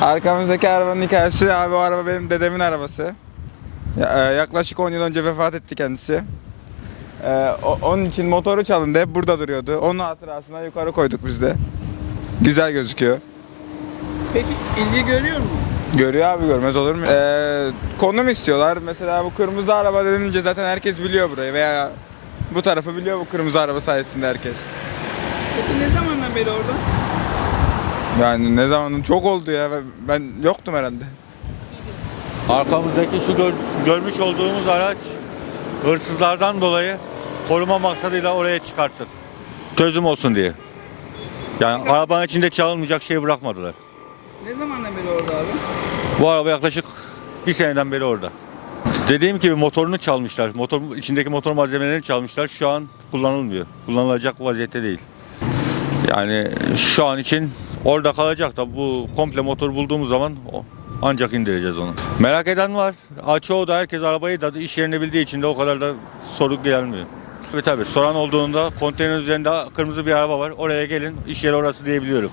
Arkamızdaki arabanın hikayesi abi o araba benim dedemin arabası. E, yaklaşık 10 yıl önce vefat etti kendisi. E, onun için motoru çalındı hep burada duruyordu. Onun hatırasına yukarı koyduk biz de. Güzel gözüküyor. Peki ilgi görüyor mu? Görüyor abi görmez olur mu? E, konum istiyorlar. Mesela bu kırmızı araba denince zaten herkes biliyor burayı veya bu tarafı biliyor bu kırmızı araba sayesinde herkes. Peki ne zamandan beri orada? Yani ne zaman çok oldu ya ben, ben yoktum herhalde. Arkamızdaki şu gör- görmüş olduğumuz araç hırsızlardan dolayı koruma maksadıyla oraya çıkarttık. Çözüm olsun diye. Yani arabanın içinde çalınmayacak şey bırakmadılar. Ne zamandan beri orada abi? Bu araba yaklaşık bir seneden beri orada. Dediğim gibi motorunu çalmışlar. Motor, içindeki motor malzemelerini çalmışlar. Şu an kullanılmıyor. Kullanılacak vaziyette değil. Yani şu an için orada kalacak da bu komple motoru bulduğumuz zaman ancak indireceğiz onu. Merak eden var. Çoğu da herkes arabayı da iş yerini bildiği için de o kadar da soru gelmiyor. Tabii tabii soran olduğunda konteyner üzerinde kırmızı bir araba var. Oraya gelin iş yeri orası diyebiliyorum.